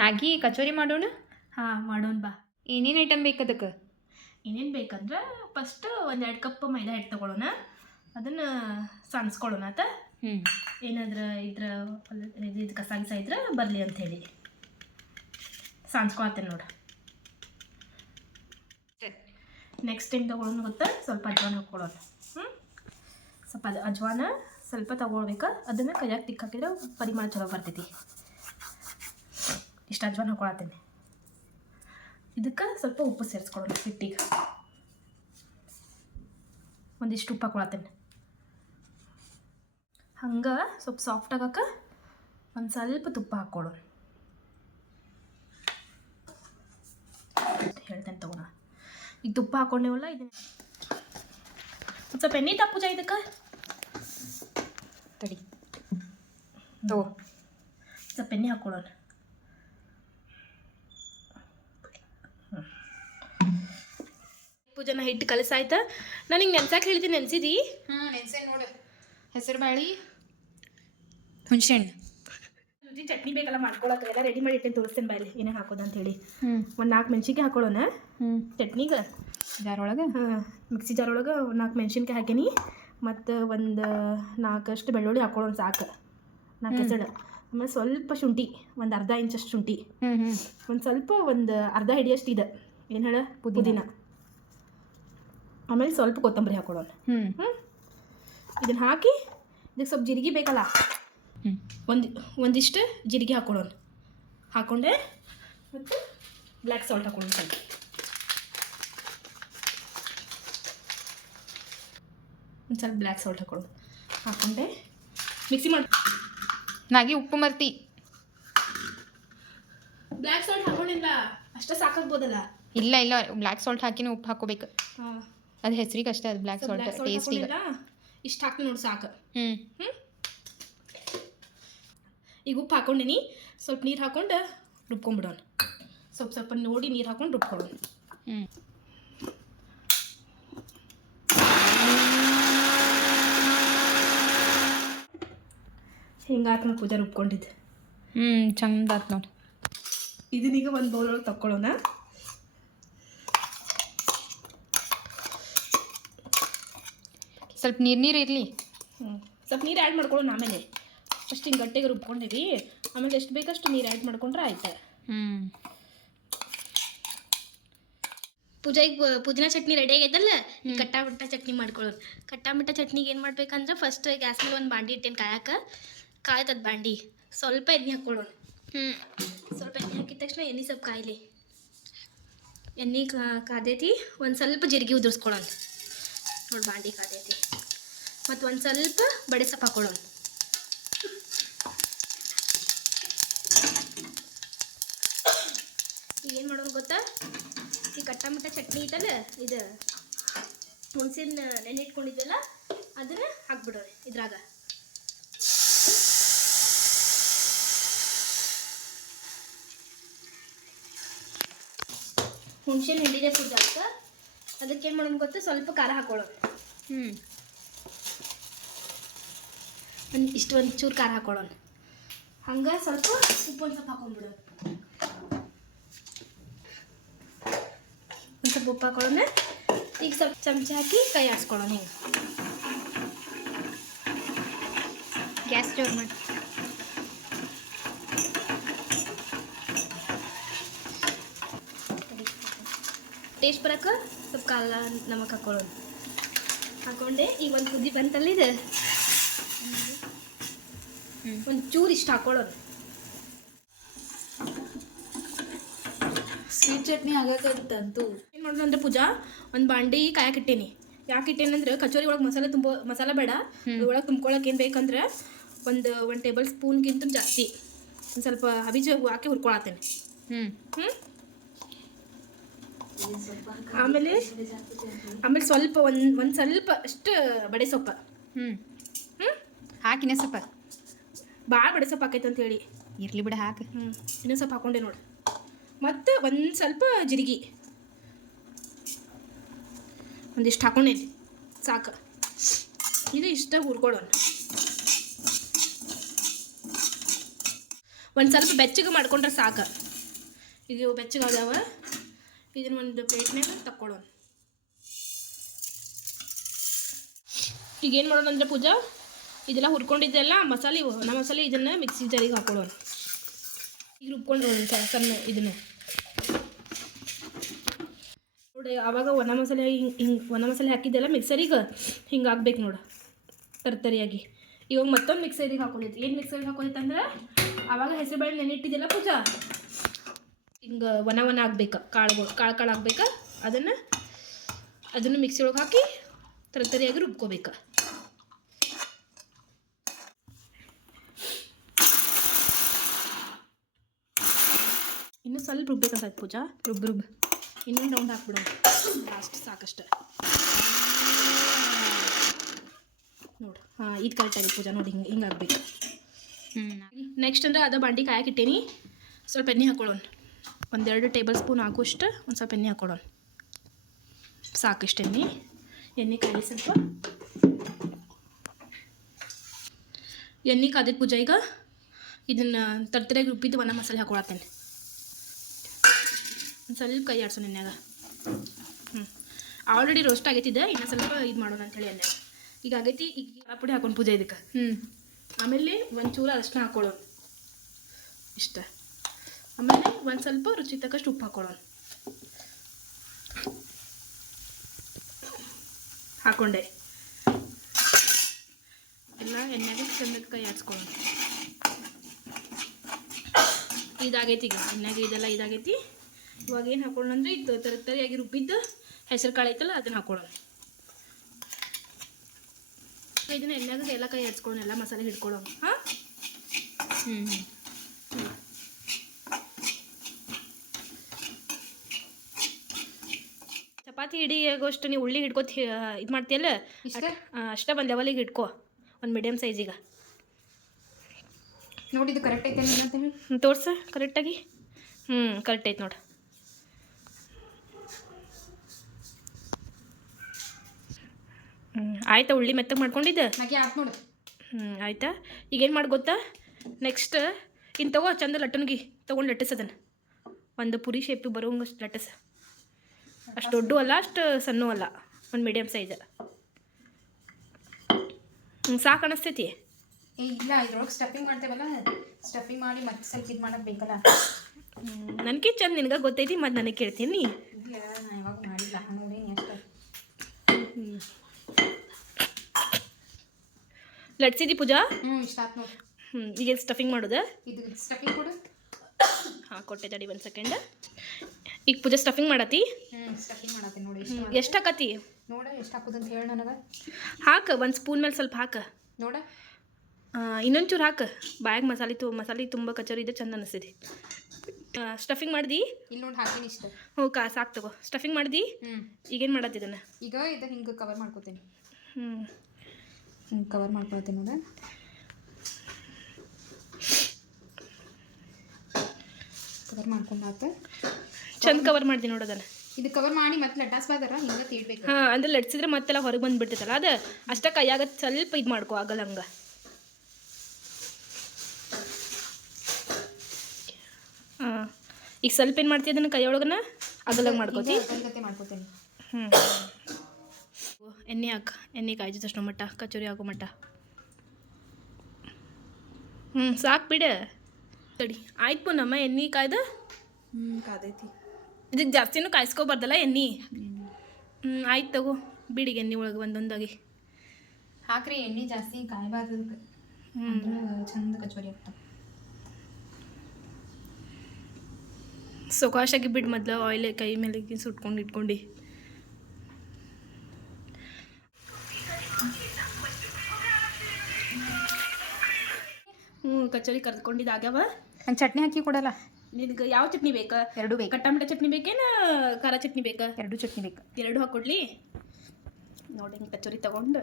Maggi kachori ಮಾಡೋಣ. ಹಾಂ ಮಾಡೋಣ ಬಾ. ಏನೇನು ಐಟಮ್ ಬೇಕು ಅದಕ್ಕೆ? ಏನೇನು ಬೇಕಂದ್ರೆ ಫಸ್ಟ್ 1-2 ಕಪ್ ಮೈದಾ ಹಿಟ್ಟು ತೊಗೊಳ್ಳೋಣ. ಅದನ್ನು ಸಾನ್ಸ್ಕೊಳ್ಳೋಣ ಆತ. ಏನಾದ್ರೆ ಇದು ಕಸ ಇದ್ರೆ ಬರಲಿ ಅಂಥೇಳಿ ಸಾನ್ಸ್ಕೊಳ್ತೇನೆ ನೋಡು. ನೆಕ್ಸ್ಟ್ ಏನು ತೊಗೊಳ್ಳೋಣ ಗೊತ್ತಾ? ಸ್ವಲ್ಪ ಅಜ್ವಾನ ಹಾಕ್ಕೊಳ್ಳೋಣ. ಸ್ವಲ್ಪ ಅಜ್ವಾನ ಸ್ವಲ್ಪ ತೊಗೊಳ್ಬೇಕು. ಅದನ್ನು ಕೈಯಾಗಿ ತಿಕ್ಕಾಕಿದ್ರೆ ಪರಿಮಾಣ ಚಲೋ ಬರ್ತೈತಿ. ಇಷ್ಟು ಅಜ್ವಾನ ಹಾಕ್ಕೊಳತ್ತೇನೆ. ಇದಕ್ಕೆ ಸ್ವಲ್ಪ ಉಪ್ಪು ಸೇರಿಸ್ಕೊಳ್ಳೋಣ. ಹಿಟ್ಟಿಗೆ ಒಂದಿಷ್ಟು ಉಪ್ಪು ಹಾಕ್ಕೊಳತ್ತೇನೆ. ಹಂಗೆ ಸ್ವಲ್ಪ ಸಾಫ್ಟ್ ಆಗಕ್ಕೆ ಒಂದು ಸ್ವಲ್ಪ ತುಪ್ಪ ಹಾಕ್ಕೊಳ್ಳೋಣ. ಹೇಳ್ತೇನೆ ತಗೋಣ. ಈಗ ತುಪ್ಪ ಹಾಕ್ಕೊಂಡೇವಲ್ಲ, ಇದನ್ನ ಒಂದು ಸ್ವಲ್ಪ ಎಣ್ಣೆ ಪೂಜಾ ಇದಕ್ಕೆ ತಡಿ ತಗೋ. ಸ್ವಲ್ಪ ಎಣ್ಣೆ ಹಾಕ್ಕೊಳ್ಳೋಣ. ಪೂಜನ ಹಿಟ್ಟು ಕಲಸಾಯ್ತಾ? ನಾನು ಹಿಂಗೆ ನೆನ್ಸಕ್ಕೆ ಹೇಳಿದ್ದೀನಿ. ನೆನ್ಸಿದಿ? ಹಾಂ ನೆನ್ಸೆ ನೋಡು. ಹೆಸರು ಬಾಳಿ, ಹುಣಸೆ ಹಣ್ಣು, ಚಟ್ನಿ ಬೇಕಲ್ಲ ಮಾಡ್ಕೊಳಕ್ಕೆ. ಎಲ್ಲ ರೆಡಿ ಮಾಡಿ ಇಟ್ಟೇನೆ, ತೋರಿಸ್ತೇನೆ ಬಾಯಲ್ಲಿ ಏನೇನು ಹಾಕೋದು ಅಂತೇಳಿ. ಒಂದು 4 ಮೆಣಸಿನ್ಕಾಯಿ ಹಾಕೊಳ್ಳೋಣ ಚಟ್ನಿಗೆ. ಜಾರೊಳಗೆ ಮಿಕ್ಸಿ ಜಾರ್ ಒಳಗೆ 4 ಮೆಣಸಿನ್ಕಾಯಿ ಹಾಕೀನಿ. ಮತ್ತು ಒಂದು 4 ಬೆಳ್ಳುಳ್ಳಿ ಹಾಕೊಳ್ಳೋಣ ಸಾಕು. 4 ಹೆಸಳು. ಆಮೇಲೆ ಸ್ವಲ್ಪ ಶುಂಠಿ, ಒಂದು ಅರ್ಧ ಇಂಚಷ್ಟು ಶುಂಠಿ, ಒಂದು ಸ್ವಲ್ಪ ಒಂದು ಅರ್ಧ ಹಿಡಿಯಷ್ಟು ಇದೆ ಏನು ಹೇಳ ಪುದೀನ. ಆಮೇಲೆ ಸ್ವಲ್ಪ ಕೊತ್ತಂಬರಿ ಹಾಕೊಳ್ಳೋಣ. ಇದನ್ನು ಹಾಕಿ ಇದಕ್ಕೆ ಸ್ವಲ್ಪ ಜೀರಿಗೆ ಬೇಕಲ್ಲ, ಒಂದಿಷ್ಟು ಜೀರಿಗೆ ಹಾಕೊಳ್ಳೋಣ. ಹಾಕ್ಕೊಂಡೆ ಮತ್ತು ಬ್ಲ್ಯಾಕ್ ಸಾಲ್ಟ್ ಹಾಕೊಳ್ಳೋಣ. ಸ್ವಲ್ಪ ಒಂದು ಸ್ವಲ್ಪ ಬ್ಲ್ಯಾಕ್ ಸಾಲ್ಟ್ ಹಾಕೊಳ್ಳೋಣ. ಹಾಕ್ಕೊಂಡೆ ಮಿಕ್ಸಿ ಮಾಡಿ. ಮ್ಯಾಗಿ ಉಪ್ಪು ಮರ್ತಿ. ಬ್ಲ್ಯಾಕ್ ಸಾಲ್ಟ್ ಹಾಕೊಂಡಿಲ್ಲ, ಅಷ್ಟೇ ಸಾಕಾಗ್ಬೋದಲ್ಲ? ಇಲ್ಲ ಇಲ್ಲ, ಬ್ಲ್ಯಾಕ್ ಸಾಲ್ಟ್ ಹಾಕಿನೇ ಉಪ್ಪು ಹಾಕೋಬೇಕು. ಅದು ಹೆಸರಿಗೆ ಅಷ್ಟೇ, ಅದು ಬ್ಲ್ಯಾಕ್ ಸಾಲ್ಟ್ ಟೇಸ್ಟಿಗೆ. ಇಷ್ಟು ಹಾಕಿ ನೋಡಿ ಸಾಕು. ಈಗ ಉಪ್ಪು ಹಾಕ್ಕೊಂಡಿನಿ. ಸ್ವಲ್ಪ ನೀರು ಹಾಕ್ಕೊಂಡು ರುಬ್ಕೊಂಡ್ಬಿಡೋಣ. ಸ್ವಲ್ಪ ನೋಡಿ ನೀರು ಹಾಕ್ಕೊಂಡು ರುಬ್ಕೊಳ್ಳೋಣ. ಹಿಂಗಾತು ನೋಡಿ ಪೂಜಾ ರುಬ್ಕೊಂಡಿದ್ದೆ. ಚಂದ ಆತು ನೋಡಿ. ಇದನ್ನೀಗ ಒಂದು ಬೌಲ್ ಒಳಗೆ ತಕ್ಕೊಳ್ಳೋಣ. ಸ್ವಲ್ಪ ನೀರು ಇರಲಿ. ಸ್ವಲ್ಪ ನೀರು ಆ್ಯಡ್ ಮಾಡ್ಕೊಳ್ಳೋಣ. ಆಮೇಲೆ ಫಸ್ಟ್ ಹಿಂಗೆ ಗಟ್ಟಿಗೆ ರುಬ್ಕೊಂಡಿವಿ, ಆಮೇಲೆ ಎಷ್ಟು ಬೇಕಷ್ಟು ನೀರು ಆ್ಯಡ್ ಮಾಡ್ಕೊಂಡ್ರೆ ಆಯ್ತು. ಪೂಜಾ ಈಗ ಪುದೀನ ಚಟ್ನಿ ರೆಡಿ ಆಗೈತಲ್ಲ, ಕಟ್ಟಾ ಮಿಠಾ ಚಟ್ನಿ ಮಾಡ್ಕೊಳ್ಳೋದು. ಕಟ್ಟಾ ಮಿಠಾ ಚಟ್ನಿಗೆ ಏನು ಮಾಡ್ಬೇಕಂದ್ರೆ ಫಸ್ಟ್ ಗ್ಯಾಸ್ ಮೇಲೆ ಒಂದು ಬಾಂಡಿ ಇಟ್ಟೇನು ಕಾಯ್ತದ ಬಾಂಡಿ. ಸ್ವಲ್ಪ ಎಣ್ಣೆ ಹಾಕ್ಕೊಳ್ಳೋಣ. ಸ್ವಲ್ಪ ಎಣ್ಣೆ ಹಾಕಿದ ತಕ್ಷಣ ಎಣ್ಣೆ ಸ್ವಲ್ಪ ಕಾಯಿಲಿ. ಎಣ್ಣೆ ಕಾದೈತಿ. ಒಂದು ಸ್ವಲ್ಪ ಜೀರಿಗೆ ಉದುರಿಸ್ಕೊಳ್ಳೋಣ. ನೋಡಿ ಬಾಂಡಿ ಕಾದೈತಿ. ಮತ್ತು ಒಂದು ಸ್ವಲ್ಪ ಬಡೆ ಸೊಪ್ಪು ಹಾಕ್ಕೊಳ್ಳೋಣ. ಈಗ ಏನು ಮಾಡೋಣ ಗೊತ್ತಾ? ಈ ಕಟ್ಟಾ ಮಿಠಾ ಚಟ್ನಿ ಐತಲ್ಲ, ಇದು ಹುಣಸೆನ ನೆನೆ ಇಟ್ಕೊಂಡಿದ್ದೆಲ್ಲ ಅದನ್ನು ಹಾಕ್ಬಿಡೋಣ ಇದ್ರಾಗ. ಹುಣಸೆನ ಹಿಂಡಿದೆ ಪೂಜಾಕ. ಅದಕ್ಕೆ ಏನು ಮಾಡೋಣ ಗೊತ್ತಾ? ಸ್ವಲ್ಪ ಖಾರ ಹಾಕೊಳ್ಳೋಣ. ಒಂದು ಚೂರು ಖಾರ ಹಾಕೊಳ್ಳೋಣ. ಹಂಗೆ ಸ್ವಲ್ಪ ಉಪ್ಪು ಒಂದು ಸ್ವಲ್ಪ ಹಾಕೊಂಡ್ಬಿಡೋಣ. ಒಂದು ಸ್ವಲ್ಪ ಉಪ್ಪು ಹಾಕೊಳ್ಳೋಣ. ಈಗ ಸ್ವಲ್ಪ ಚಮಚ ಹಾಕಿ ಕೈ ಆಡಿಸ್ಕೊಳ್ಳೋಣ. ಹಿಂಗೆ ಗ್ಯಾಸ್ ಜೋರು ಮಾಡಿ. ಟೇಸ್ಟ್ ಬರೋಕೆ ಸ್ವಲ್ಪ ಕಾಲ ನಮಕ್ ಹಾಕೊಳ್ಳೋಣ. ಹಾಕೊಂಡೆ ಈಗ ಒಂದು ಕುದಿ ಬಂತಲ್ಲ, ಇದು ಒಂದು ಚೂರು ಇಷ್ಟು ಹಾಕೊಳ್ಳೋಣ. ಸ್ವೀಟ್ ಚಟ್ನಿ ಆಗತ್ತಂತೂ. ಏನು ಮಾಡೋಣ ಅಂದರೆ ಪೂಜಾ, ಒಂದು ಬಾಂಡಿ ಕಾಯಕ್ಕೆ ಇಟ್ಟೇನಿ. ಯಾಕೆ ಇಟ್ಟೇನಂದ್ರೆ ಕಚೋರಿ ಒಳಗೆ ಮಸಾಲೆ ಬೇಡ. ಒಳಗೆ ತುಂಬ್ಕೊಳಕ್ಕೆ ಏನು ಬೇಕಂದ್ರೆ ಒಂದು 1 ಟೇಬಲ್ ಸ್ಪೂನ್ಗಿಂತ ಜಾಸ್ತಿ ಒಂದು ಸ್ವಲ್ಪ ಹಬೀಜ ಹಾಕಿ ಹುರ್ಕೊಳತ್ತೇನೆ. ಆಮೇಲೆ ಸ್ವಲ್ಪ ಒಂದು ಸ್ವಲ್ಪ ಅಷ್ಟು ಬಡೆ ಸೊಪ್ಪು ಹಾಕಿನ ಸ್ವಲ್ಪ ಭಾಳ ಬಡೆ ಸೊಪ್ಪು ಹಾಕೈತೆ ಅಂತ ಹೇಳಿ ಇರಲಿ ಬಿಡ, ಹಾಕಿ. ಇನ್ನೊಂದು ಸ್ವಲ್ಪ ಹಾಕೊಂಡೆ ನೋಡಿ. ಮತ್ತು ಒಂದು ಸ್ವಲ್ಪ ಜೀರಿಗೆ ಒಂದಿಷ್ಟು ಹಾಕೊಂಡೇನಿ ಸಾಕು. ಇದು ಇಷ್ಟ ಹುರ್ಕೊಳ್ಳೋಣ. ಒಂದು ಸ್ವಲ್ಪ ಬೆಚ್ಚಗೆ ಮಾಡ್ಕೊಂಡ್ರೆ ಸಾಕು. ಇದು ಬೆಚ್ಚಗಾದವ. ಇದನ್ನ ಒಂದು ಪ್ಲೇಟ್ನಾಗ ತಕ್ಕೊಳ್ಳೋಣ. ಈಗೇನು ಮಾಡೋಣ ಅಂದರೆ ಪೂಜಾ, ಇದೆಲ್ಲ ಹುರ್ಕೊಂಡಿದ್ದೆಲ್ಲ ಮಸಾಲೆ, ಒಣ ಮಸಾಲೆ, ಇದನ್ನು ಮಿಕ್ಸಿ ಜಾರಿಗೆ ಹಾಕೊಳ್ಳೋಣ. ಈಗ ರುಬ್ಕೊಂಡು ಸಣ್ಣ ಇದನ್ನು ನೋಡಿ. ಆವಾಗ ಒಣ ಮಸಾಲೆ ಒಣ ಮಸಾಲೆ ಹಾಕಿದ್ದೆಲ್ಲ ಮಿಕ್ಸರಿಗೆ ಹಿಂಗೆ ಆಗ್ಬೇಕು ನೋಡು, ತರ್ತರಿಯಾಗಿ. ಇವಾಗ ಮತ್ತೊಂದು ಮಿಕ್ಸರಿಗೆ ಹಾಕೊಂಡಿತ್ತು. ಏನು ಮಿಕ್ಸರಿಗೆ ಹಾಕೊಂಡಿತ್ತು ಅಂದ್ರೆ ಆವಾಗ ಹೆಸರು ಬೇಳೆ ನೆನೆಟ್ಟಿದ್ದೆಲ್ಲ ಪೂಜಾ ಹಿಂಗೆ ಒಣ ಆಗ್ಬೇಕು, ಕಾಳು ಆಗ್ಬೇಕು. ಅದನ್ನು ಮಿಕ್ಸಿ ಒಳಗೆ ಹಾಕಿ ತರ್ತರಿಯಾಗಿ ರುಬ್ಕೋಬೇಕು. ಇನ್ನೂ ಸ್ವಲ್ಪ ರುಬ್ಬೇಕಂತ ಪೂಜಾ. ರುಬ್ಬ್ ಇನ್ನೊಂದು ರೌಂಡ್ ಹಾಕ್ಬಿಡೋಣ ಲಾಸ್ಟ್, ಸಾಕಷ್ಟು ನೋಡು. ಹಾಂ, ಇದು ಕರೆಕ್ಟಾಗಿ ಪೂಜಾ ನೋಡಿ, ಹಿಂಗೆ ಆಗ್ಬೇಕು. ನೆಕ್ಸ್ಟ್ ಅಂದ್ರೆ ಅದ ಬಾಂಡಿ ಕಾಯಕ್ಕಿಟ್ಟೇನಿ. ಸ್ವಲ್ಪ ಎಣ್ಣೆ ಹಾಕೊಳ್ಳೋಣ, 1-2 ಟೇಬಲ್ ಸ್ಪೂನ್ ಹಾಕುವಷ್ಟು ಒಂದು ಸ್ವಲ್ಪ ಎಣ್ಣೆ ಹಾಕೊಳ್ಳೋಣ. ಸಾಕಷ್ಟು ಎಣ್ಣೆ ಕಾಯಿ ಸ್ವಲ್ಪ ಎಣ್ಣೆ ಕಾದಿದ್ದು ಪೂಜಾ. ಈಗ ಇದನ್ನು ತರ್ತರಿಯಾಗಿ ರುಬ್ಬಿದ್ದು ಒಣ ಮಸಾಲೆ ಹಾಕೊಳತ್ತೇನೆ. ಒಂದು ಸ್ವಲ್ಪ ಕೈ ಆಡ್ಸೋಣ ಎಣ್ಣೆಗ. ಆಲ್ರೆಡಿ ರೋಸ್ಟ್ ಆಗೈತಿದ್ದೆ, ಇನ್ನೂ ಸ್ವಲ್ಪ ಇದು ಮಾಡೋಣ ಅಂಥೇಳಿ ಎಣ್ಣೆ ಈಗ ಆಗೈತಿ. ಈಗ ಖಾರ ಪುಡಿ ಹಾಕೊಂಡು ಪೂಜೆ ಇದಕ್ಕೆ. ಆಮೇಲೆ ಒಂಚೂರು ಅರಿಶಿನ ಹಾಕೊಳ್ಳೋಣ ಇಷ್ಟ. ಆಮೇಲೆ ಒಂದು ಸ್ವಲ್ಪ ರುಚಿ ತಕ್ಕಷ್ಟು ಉಪ್ಪು ಹಾಕೊಳ್ಳೋಣ. ಹಾಕೊಂಡೆ ಎಲ್ಲ ಎಣ್ಣೆಗೆ ಚೆಂದಕ್ಕೆ ಕೈ ಆಡ್ಸ್ಕೊಳ್ಳೋಣ. ಇದಾಗೈತಿ ಈಗ ಎಣ್ಣೆಗೆ, ಇದೆಲ್ಲ ಇದಾಗೈತಿ. ಇವಾಗ ಏನು ಹಾಕೊಳ್ಳೋಣ ಅಂದರೆ ಇದು ತರಿಯಾಗಿ ರುಬ್ಬಿದ್ದು ಹೆಸರು ಕಾಳು ಐತಲ್ಲ ಅದನ್ನು ಹಾಕೊಳ್ಳೋಣ. ಇದನ್ನ ಎಣ್ಣೆಗೆ ಎಲ್ಲ ಕೈ ಹಚ್ಕೊಳ್ಳೋಣ, ಎಲ್ಲ ಮಸಾಲೆ ಹಿಡ್ಕೊಳ್ಳೋಣ. ಹಾಂ, ಚಪಾತಿ ಹಿಡಿಯಾಗೋಷ್ಟು ನೀವು ಉಳ್ಳಿ ಹಿಡ್ಕೊತ ಇದು ಮಾಡ್ತೀಯಲ್ಲ, ಅಷ್ಟೇ ಒಂದು ಲೆವೆಲಿಗೆ ಹಿಡ್ಕೊ, ಒಂದು ಮೀಡಿಯಮ್ ಸೈಜಿಗೆ. ನೋಡಿ ಇದು ಕರೆಕ್ಟ್ ಐತೆ ಅಂತ ತೋರ್ಸ ಕರೆಕ್ಟಾಗಿ. ಕರೆಕ್ಟ್ ಐತೆ ನೋಡು. ಆಯ್ತಾ, ಉಳ್ಳಿ ಮೆತ್ತಗೆ ಮಾಡ್ಕೊಂಡಿದ್ದೆ ನೋಡು. ಆಯ್ತಾ. ಈಗೇನು ಮಾಡಿ ಗೊತ್ತಾ, ನೆಕ್ಸ್ಟ್ ಇನ್ನು ತಗೋ ಚಂದ ಲಟ್ಟನ್ಗಿ ತೊಗೊಂಡು ಲಟ್ಟಿಸೋದನ್ನು ಒಂದು ಪುರಿ ಶೇಪಿಗೆ ಬರೋಂಗಷ್ಟು ಲಟ್ಟಿಸ. ಅಷ್ಟು ದೊಡ್ಡ ಅಲ್ಲ, ಅಷ್ಟು ಸಣ್ಣ ಅಲ್ಲ, ಒಂದು ಮೀಡಿಯಮ್ ಸೈಜ್. ಸಾಕು ಅನಿಸ್ತೈತಿ. ಇಲ್ಲ, ಇದ್ರೊಳಗೆ ಸ್ಟಫಿಂಗ್ ಮಾಡ್ತೇವಲ್ಲ, ಸ್ಟಫಿಂಗ್ ಮಾಡಿ ಮತ್ತೆ ಸ್ವಲ್ಪ ಇದು ಮಾಡೋದು ಬೇಕಲ್ಲ. ನನಗೆ ಚಂದ ನಿನಗೆ ಗೊತ್ತೈತಿ, ಮತ್ತು ನನಗೆ ಕೇಳ್ತೀನಿ. ನಾನು ಯಾವಾಗ ಮಾಡಿಲ್ಲ ನೋಡಿ ಎಷ್ಟು. ಲಟ್ಸಿದಿ ಪೂಜಾ? ಇಷ್ಟ ಆಯ್ತು ನೋಡಿ. ಈಗ ಸ್ಟಫಿಂಗ್ ಮಾಡೋದು. ಇದು ಸ್ಟಫಿಂಗ್ ಕೊಡು. ಹಾಂ, ಕೊಟ್ಟೆ ತಡಿ 1 ಸೆಕೆಂಡ್. ಈಗ ಪೂಜಾ ಸ್ಟಫಿಂಗ್ ಮಾಡತ್ತಿ? ಸ್ಟಫಿಂಗ್ ಮಾಡತ್ತಿ ನೋಡಿ. ಎಷ್ಟು ಹಾಕತ್ತಿ ನೋಡ, ಎಷ್ಟು ಹಾಕೋದಂತ ಹೇಳಿ ನನಗೆ. ಹಾಕು, 1 ಸ್ಪೂನ್ ಮೇಲೆ ಸ್ವಲ್ಪ ಹಾಕ ನೋಡ. ಇನ್ನೊಂಚೂರು ಹಾಕು. ಬ್ಯಾಗ್ ಮಸಾಲೆ ತುಂಬ ಕಚೋರಿ ಇದೆ, ಚಂದ ಅನಿಸ್ತೈತಿ. ಸ್ಟಫಿಂಗ್ ಮಾಡ್ದಿ? ಇಲ್ಲಿ ನೋಡಿ ಹಾಕೀನಿ ಇಷ್ಟ. ಹ್ಞೂ, ಸಾಕು ತಗೋ. ಸ್ಟಫಿಂಗ್ ಮಾಡ್ದಿ? ಈಗೇನು ಮಾಡತ್ತಿದ್ದನ್ನ? ಈಗ ಇದು ಹಿಂಗೆ ಕವರ್ ಮಾಡ್ಕೋತೀನಿ. ಹಿಂಗೆ ಕವರ್ ಮಾಡ್ಕೊಳ್ತೀನಿ ನೋಡ. ಕವರ್ ಮಾಡ್ಕೊಂಡಾತ. ಚಂದ ಕವರ್ ಮಾಡ್ದಿ ನೋಡೋದನ್ನ. ಇದು ಕವರ್ ಮಾಡಿ ಮತ್ತೆ ಲಟ್ಟಾಸ್ಬಾರ್ದಾರ, ಹಿಂಗೆ ತೀಡ್ಬೇಕು. ಹಾಂ, ಅಂದ್ರೆ ಲಟ್ಸಿದ್ರೆ ಮತ್ತೆಲ್ಲ ಹೊರಗೆ ಬಂದುಬಿಡ್ತೈತಲ್ಲ, ಅದು ಅಷ್ಟೇ ಕೈಯಾಗ ಸ್ವಲ್ಪ ಇದು ಮಾಡ್ಕೊ, ಆಗಲ್ಲ ಹಂಗೆ. ಹಾಂ, ಈಗ ಸ್ವಲ್ಪ ಏನು ಮಾಡ್ತೀವಿ ಅದನ್ನು ಕೈಯೊಳಗನ ಅಗಲಂಗೆ ಮಾಡ್ಕೋತಿ. ಮಾಡ್ಕೋತೀನಿ. ಎಣ್ಣೆ ಹಾಕು, ಎಣ್ಣೆ ಕಾಯ್ದು ತಕ್ಷಣ ಮಟ್ಟ ಕಚೋರಿ ಹಾಕೋ ಮಟ್ಟ. ಸಾಕು ಬಿಡು. ತಡಿ, ಆಯ್ತು ಪುನಮ್ಮ, ಎಣ್ಣೆ ಕಾಯ್ದು. ಕಾದೈತಿ. ಇದಕ್ಕೆ ಜಾಸ್ತಿನೂ ಕಾಯಿಸ್ಕೋಬಾರ್ದಲ್ಲ ಎಣ್ಣೆ. ಆಯ್ತು ತಗೋ, ಬಿಡಿಗೆ ಎಣ್ಣೆ ಒಳಗೆ ಒಂದೊಂದಾಗಿ ಹಾಕ್ರಿ. ಎಣ್ಣೆ ಜಾಸ್ತಿ ಕಾಯಬಾರ್ದು, ಚಂದ ಕಚೋರಿ ಆಗ್ತಾವೆ. ಸೊಕಾಶಾಗಿ ಬಿಡು, ಮೊದಲು ಆಯಿಲ್ ಕೈ ಮೇಲೆ ಸುಟ್ಕೊಂಡು ಇಟ್ಕೊಂಡು. ಕಚೋರಿ ಕರ್ಕೊಂಡಿದ್ದಾಗ್ಯಾವ. ನಂಗೆ ಚಟ್ನಿ ಹಾಕಿ ಕೊಡಲ್ಲ. ನಿನಗೆ ಯಾವ ಚಟ್ನಿ ಬೇಕಾ? 2 ಬೇಕು. ಟೊಮೆಟೊ ಚಟ್ನಿ ಬೇಕೇನ ಖಾರ ಚಟ್ನಿ ಬೇಕಾ? 2 ಚಟ್ನಿ ಬೇಕು. 2 ಹಾಕ್ಕೊಡ್ಲಿ. ನೋಡಿ, ಹಿಂಗೆ ಕಚೋರಿ ತೊಗೊಂಡು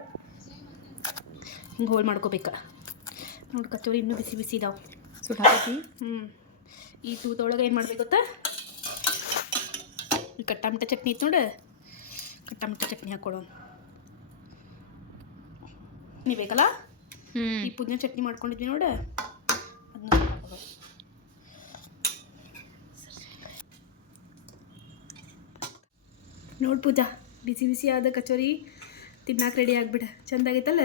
ಹಿಂಗೆ ಹೋಲ್ ಮಾಡ್ಕೋಬೇಕಾ. ನೋಡಿ, ಕಚೋರಿ ಇನ್ನೂ ಬಿಸಿ ಬಿಸಿ ಇದಾವೆ. ಸುಟ್ಟು ಹಾಕಿ. ಈ ತೂತೊಳಗೆ ಏನು ಮಾಡ್ಬೇಕು ಗೊತ್ತಾ, ಈ ಕಟ್ಟಾಮಿಟ ಚಟ್ನಿ ಇತ್ತು ನೋಡು, ಕಟ್ಟಾಮಿಟ ಚಟ್ನಿ ಹಾಕ್ಕೊಡೋಣ. ನೀ ಬೇಕಲ್ಲ, ಈ ಪುದೀನ ಚಟ್ನಿ ಮಾಡ್ಕೊಂಡಿದ್ವಿ ನೋಡು, ಅದನ್ನ ನೋಡು ಪೂಜಾ ಬಿಸಿ ಬಿಸಿ ಆದ ಕಚೋರಿ ತಿನ್ನಾಕ ರೆಡಿ ಆಗ್ಬಿಡ ಚಂದಾಗೈತಲ್ಲ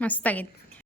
ಮಸ್ತಾಗಿತ್ತು